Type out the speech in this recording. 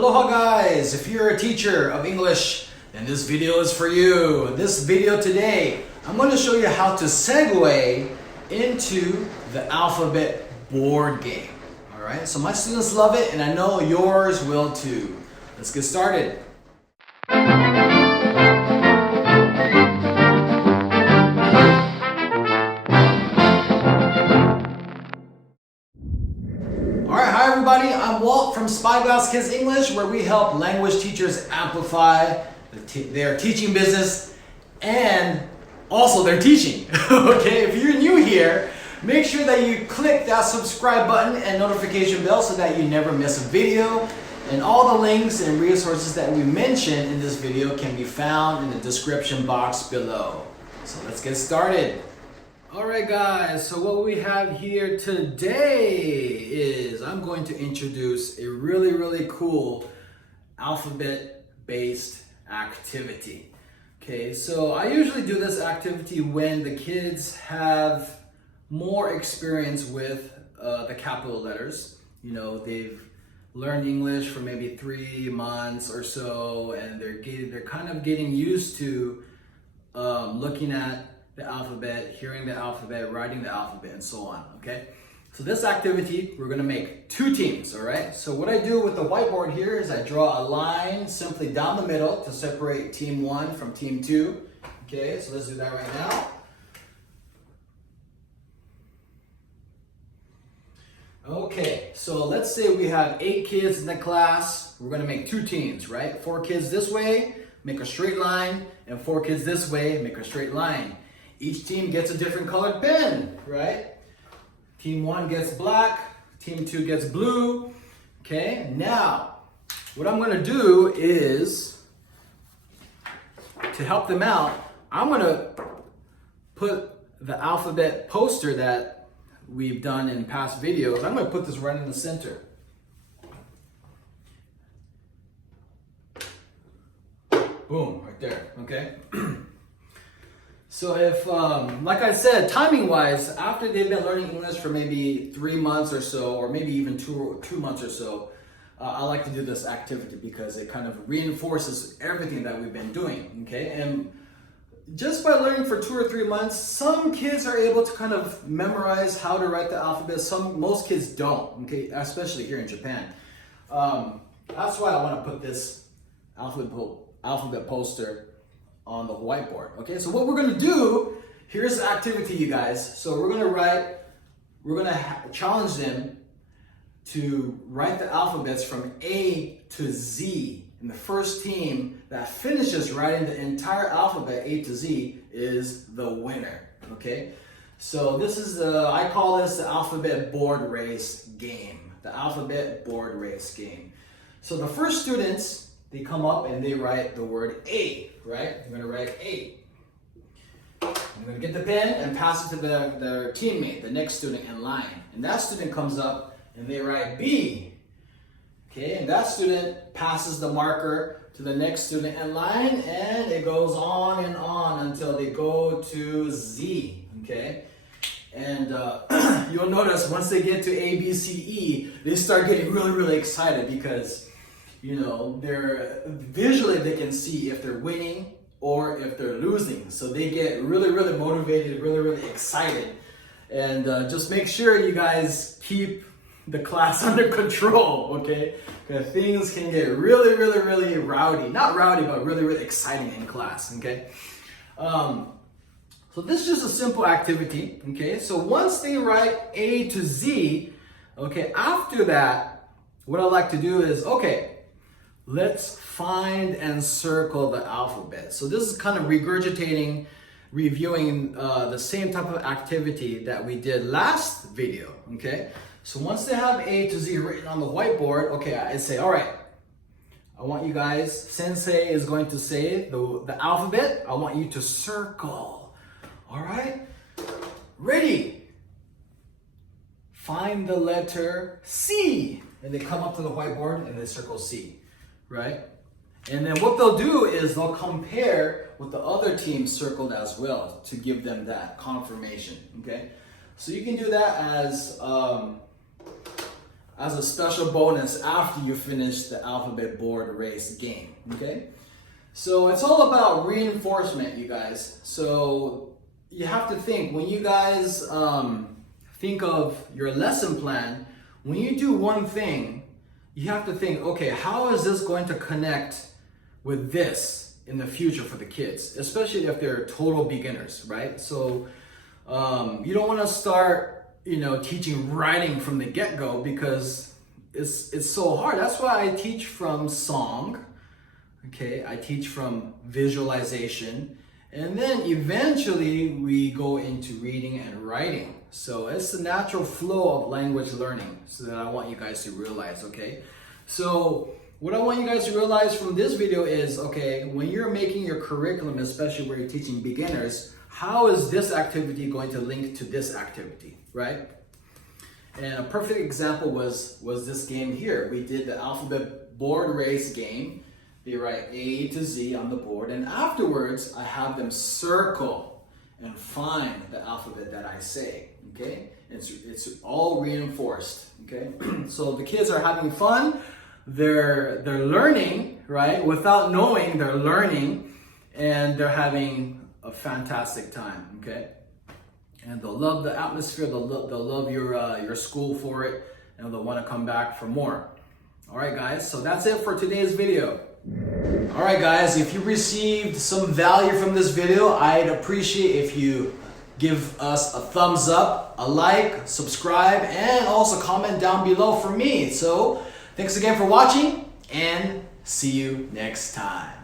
Aloha guys! If you're a teacher of English, then this video is for you. In this video today, I'm going to show you how to segue into the alphabet board game. Alright, so my students love it and I know yours will too. Let's get started. Hi everybody, I'm Walt from Spyglass Kids English, where we help language teachers amplify their teaching business and also their teaching. Okay, if you're new here, make sure that you click that subscribe button and notification bell so that you never miss a video. And all the links and resources that we mention in this video can be found in the description box below. So let's get started. Alright guys, so what we have here today is I'm going to introduce a really cool alphabet-based activity. Okay, so I usually do this activity when the kids have more experience with the capital letters. You know, they've learned English for maybe 3 months or so, and they're kind of getting used to looking at the alphabet, hearing the alphabet, writing the alphabet, and so on, okay? So this activity, we're gonna make 2 teams, all right? So what I do with the whiteboard here is I draw a line simply down the middle to separate team 1 from team 2, okay? So let's do that right now. Okay, so let's say we have 8 kids in the class. We're gonna make 2 teams, right? 4 kids this way, make a straight line, and 4 kids this way, make a straight line. Each team gets a different colored pen, right? Team 1 gets black, team 2 gets blue. Okay, now what I'm gonna do is, to help them out, I'm gonna put the alphabet poster that we've done in past videos, I'm gonna put this right in the center. Boom, right there, okay? So if, like I said, timing-wise, after they've been learning English for maybe 3 months or so, or maybe even two months or so, I like to do this activity because it kind of reinforces everything that we've been doing, okay? And just by learning for 2 or 3 months, some kids are able to kind of memorize how to write the alphabet. Most kids don't, okay? Especially here in Japan. That's why I want to put this alphabet poster on the whiteboard. Okay, so what we're gonna do, here's the activity, you guys. So we're gonna challenge them to write the alphabets from A to Z. And the first team that finishes writing the entire alphabet A to Z is the winner. Okay, so this is I call this the alphabet board race game. The alphabet board race game. So the first students, they come up and they write the word A, right? They're gonna write A. They're gonna get the pen and pass it to their teammate, the next student in line. And that student comes up and they write B. Okay, and that student passes the marker to the next student in line, and it goes on and on until they go to Z, okay? And you'll notice once they get to A, B, C, E, they start getting really excited because, you know, they're visually they can see if they're winning or if they're losing. So they get really motivated, really excited. And just make sure you guys keep the class under control, okay? Because things can get really rowdy. Not rowdy, but really exciting in class, okay? So this is just a simple activity, okay? So once they write A to Z, okay, after that, what I like to do is, okay, let's find and circle the alphabet. So this is kind of reviewing the same type of activity that we did last video, okay? So once they have A to Z written on the whiteboard, okay, I say, all right, I want you guys, Sensei is going to say the alphabet, I want you to circle, all right? Ready? Find the letter C. And they come up to the whiteboard and they circle C. Right? And then what they'll do is they'll compare what the other team circled as well to give them that confirmation, okay? So you can do that as a special bonus after you finish the alphabet board race game, okay? So it's all about reinforcement, you guys. So you have to think, when you guys think of your lesson plan, when you do one thing, you have to think, okay, how is this going to connect with this in the future for the kids, especially if they're total beginners, right? So you don't want to start, teaching writing from the get-go, because it's so hard. That's why I teach from song, okay? I teach from visualization, and then eventually we go into reading and writing. So it's the natural flow of language learning, so that I want you guys to realize, okay? So what I want you guys to realize from this video is, okay, when you're making your curriculum, especially where you're teaching beginners, how is this activity going to link to this activity, right? And a perfect example was this game here. We did the alphabet board race game. They write A to Z on the board, and afterwards I have them circle and find the alphabet that I say, okay? It's all reinforced, okay? So the kids are having fun. They're learning, right? Without knowing, they're learning, and they're having a fantastic time, okay? And they'll love the atmosphere, they'll love your school for it, and they'll want to come back for more. All right, guys, so that's it for today's video. All right, guys, if you received some value from this video, I'd appreciate if you give us a thumbs up, a like, subscribe, and also comment down below for me. So thanks again for watching, and see you next time.